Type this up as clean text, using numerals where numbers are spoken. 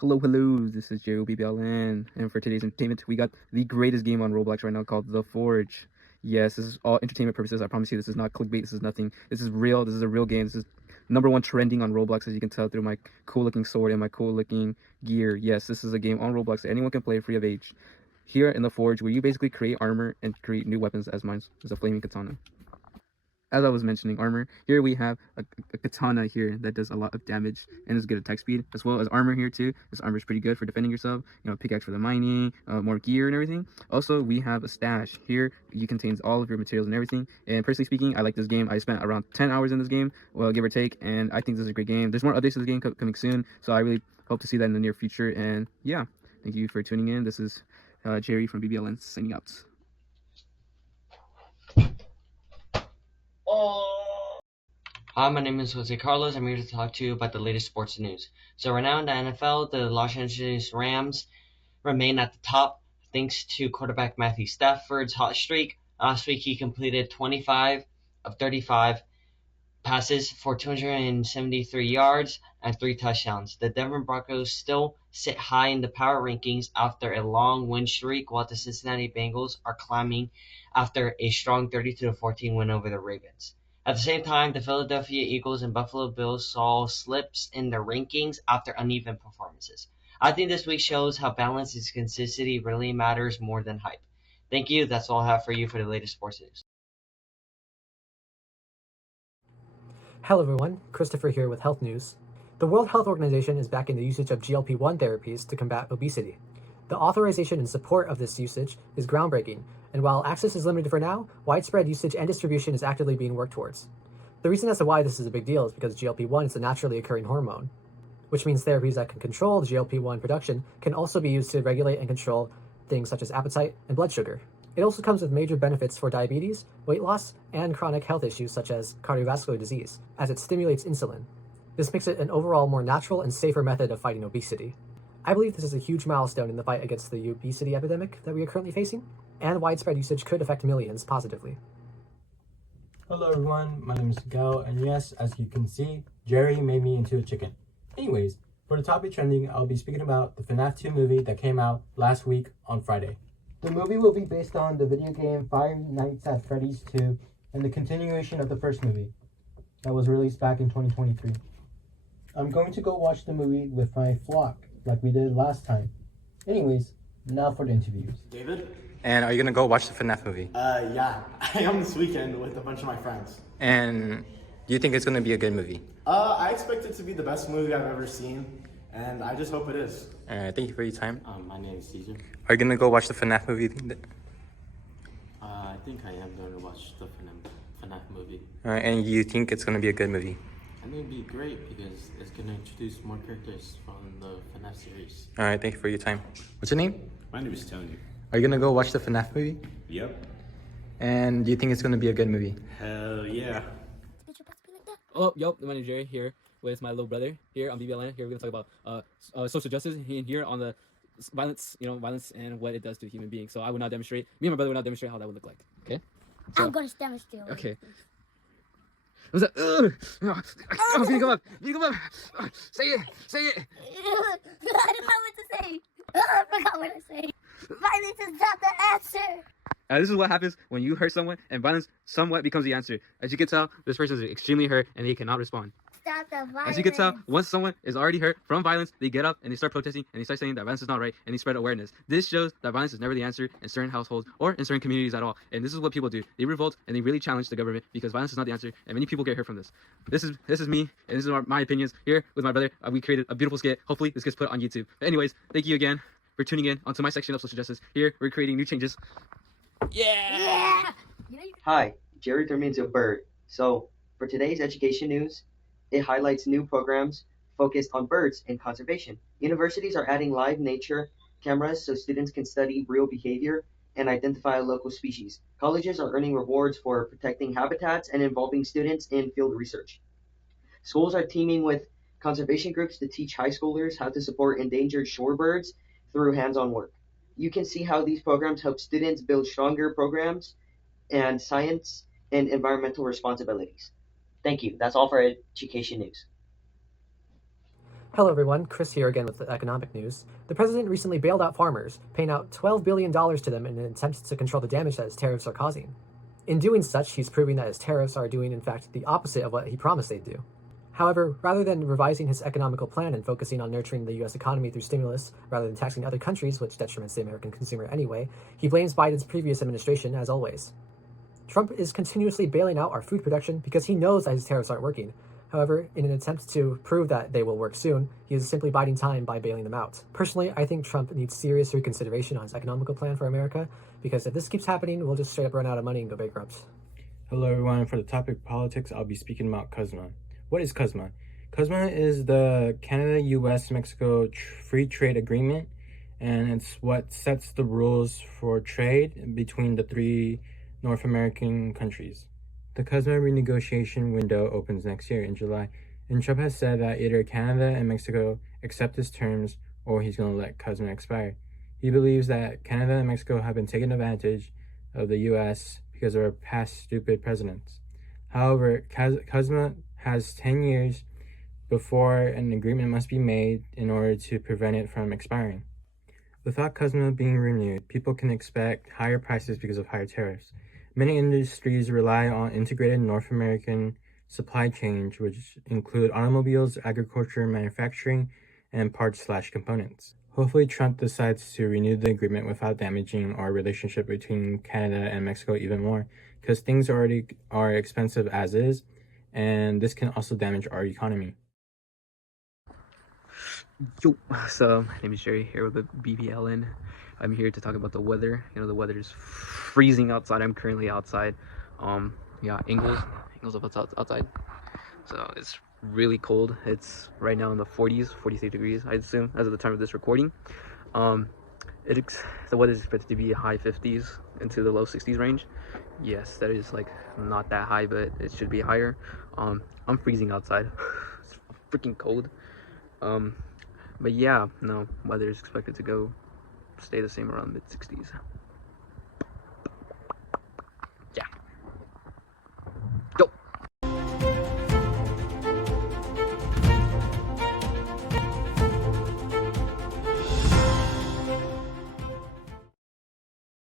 Hello, hello, this is Joe BBL, and for today's entertainment, we got the greatest game on Roblox right now called The Forge. Yes, this is all entertainment purposes. I promise you, this is not clickbait, this is nothing. This is real, this is a real game. This is #1 trending on Roblox, as you can tell through my cool-looking sword and my cool-looking gear. Yes, this is a game on Roblox that anyone can play free of age. Here in The Forge, where you basically create armor and create new weapons, as mine is a flaming katana. As I was mentioning, armor. Here we have a katana here that does a lot of damage and is good attack speed, as well as armor here too. This armor is pretty good for defending yourself. You know, pickaxe for the mining, more gear and everything. Also, we have a stash here. It contains all of your materials and everything. And personally speaking, I like this game. I spent around 10 hours in this game, well, give or take, and I think this is a great game. There's more updates to this game coming soon, so I really hope to see that in the near future. And yeah, thank you for tuning in. This is Jerry from BBL signing out. Hi, my name is Jose Carlos. I'm here to talk to you about the latest sports news. So right now in the NFL, the Los Angeles Rams remain at the top thanks to quarterback Matthew Stafford's hot streak. Last week he completed 25 of 35 passes for 273 yards and 3 touchdowns. The Denver Broncos still sit high in the power rankings after a long win streak, while the Cincinnati Bengals are climbing after a strong 32-14 win over the Ravens. At the same time, the Philadelphia Eagles and Buffalo Bills saw slips in their rankings after uneven performances. I think this week shows how balance and consistency really matters more than hype. Thank you. That's all I have for you for the latest sports news. Hello everyone, Christopher here with Health News. The World Health Organization is backing the usage of GLP-1 therapies to combat obesity. The authorization and support of this usage is groundbreaking, and while access is limited for now, widespread usage and distribution is actively being worked towards. The reason as to why this is a big deal is because GLP-1 is a naturally occurring hormone, which means therapies that can control GLP-1 production can also be used to regulate and control things such as appetite and blood sugar. It also comes with major benefits for diabetes, weight loss, and chronic health issues such as cardiovascular disease, as it stimulates insulin. This makes it an overall more natural and safer method of fighting obesity. I believe this is a huge milestone in the fight against the obesity epidemic that we are currently facing, and widespread usage could affect millions positively. Hello everyone, my name is Miguel, and yes, as you can see, Jerry made me into a chicken. Anyways, for the topic trending, I'll be speaking about the FNAF 2 movie that came out last week on Friday. The movie will be based on the video game Five Nights at Freddy's 2 and the continuation of the first movie that was released back in 2023. I'm going to go watch the movie with my flock like we did last time. Anyways, now for the interviews. David? And are you gonna go watch the FNAF movie? Yeah, I am this weekend with a bunch of my friends. And do you think it's gonna be a good movie? I expect it to be the best movie I've ever seen, and I just hope it is. Thank you for your time. My name is Caesar. Are you gonna go watch the FNAF movie? I think I am going to watch the FNAF movie. And you think it's gonna be a good movie? I think it'd be great because it's going to introduce more characters from the FNAF series. Alright, thank you for your time. What's your name? My name is Tony. Are you gonna go watch the FNAF movie? Yep. And do you think it's gonna be a good movie? Hell yeah. Oh, yep, my name's Jerry here with my little brother here on BBL. Here we're gonna talk about social justice here on the violence, violence and what it does to a human being. So I would not demonstrate, me and my brother would not demonstrate how that would look like. Okay? So, I'm gonna demonstrate. Okay. What's that? Oh, beat him up! Beat him up! Say it! Say it! I don't know what to say. I forgot what to say. Violence is not the answer. This is what happens when you hurt someone and violence somewhat becomes the answer. As you can tell, this person is extremely hurt and they cannot respond. Stop the violence. As you can tell, once someone is already hurt from violence, they get up and they start protesting and they start saying that violence is not right and they spread awareness. This shows that violence is never the answer in certain households or in certain communities at all. And this is what people do. They revolt and they really challenge the government because violence is not the answer and many people get hurt from this. This is me and this is my opinions here with my brother. We created a beautiful skit. Hopefully this gets put on YouTube. But anyways, thank you again for tuning in onto my section of social justice. Here we're creating new changes. Yeah. Hi, Jerry turned me into a bird. So, for today's education news, it highlights new programs focused on birds and conservation. Universities are adding live nature cameras so students can study real behavior and identify local species. Colleges are earning rewards for protecting habitats and involving students in field research. Schools are teaming with conservation groups to teach high schoolers how to support endangered shorebirds through hands-on work. You can see how these programs help students build stronger programs and science and environmental responsibilities. Thank you. That's all for education news. Hello everyone, Chris here again with the economic news. The president recently bailed out farmers, paying out $12 billion to them in an attempt to control the damage that his tariffs are causing. In doing such, he's proving that his tariffs are doing in fact the opposite of what he promised they'd do. However, rather than revising his economical plan and focusing on nurturing the US economy through stimulus rather than taxing other countries, which detriments the American consumer anyway, he blames Biden's previous administration as always. Trump is continuously bailing out our food production because he knows that his tariffs aren't working. However, in an attempt to prove that they will work soon, he is simply biding time by bailing them out. Personally, I think Trump needs serious reconsideration on his economical plan for America, because if this keeps happening, we'll just straight up run out of money and go bankrupt. Hello everyone, for the topic politics, I'll be speaking about CUSMA. What is CUSMA? CUSMA is the Canada, US, Mexico Free Trade Agreement, and it's what sets the rules for trade between the three North American countries. The CUSMA renegotiation window opens next year in July, and Trump has said that either Canada and Mexico accept his terms or he's going to let CUSMA expire. He believes that Canada and Mexico have been taking advantage of the US because of our past stupid presidents. However, CUSMA has 10 years before an agreement must be made in order to prevent it from expiring. Without CUSMA being renewed, people can expect higher prices because of higher tariffs. Many industries rely on integrated North American supply chains, which include automobiles, agriculture, manufacturing, and parts/components. Hopefully, Trump decides to renew the agreement without damaging our relationship between Canada and Mexico even more, because things already are expensive as is, and this can also damage our economy. Yo, so my name is Jerry here with the BBL in. I'm here to talk about the weather. You know, the weather is freezing outside. I'm currently outside. Yeah, Ingles of outside. So it's really cold. It's right now in the 40s, 46 degrees, I assume, as of the time of this recording. The weather is expected to be high 50s into the low 60s range. Yes, that is like not that high, but it should be higher. I'm freezing outside. It's freaking cold. But yeah, no, weather is expected to stay the same around mid 60s.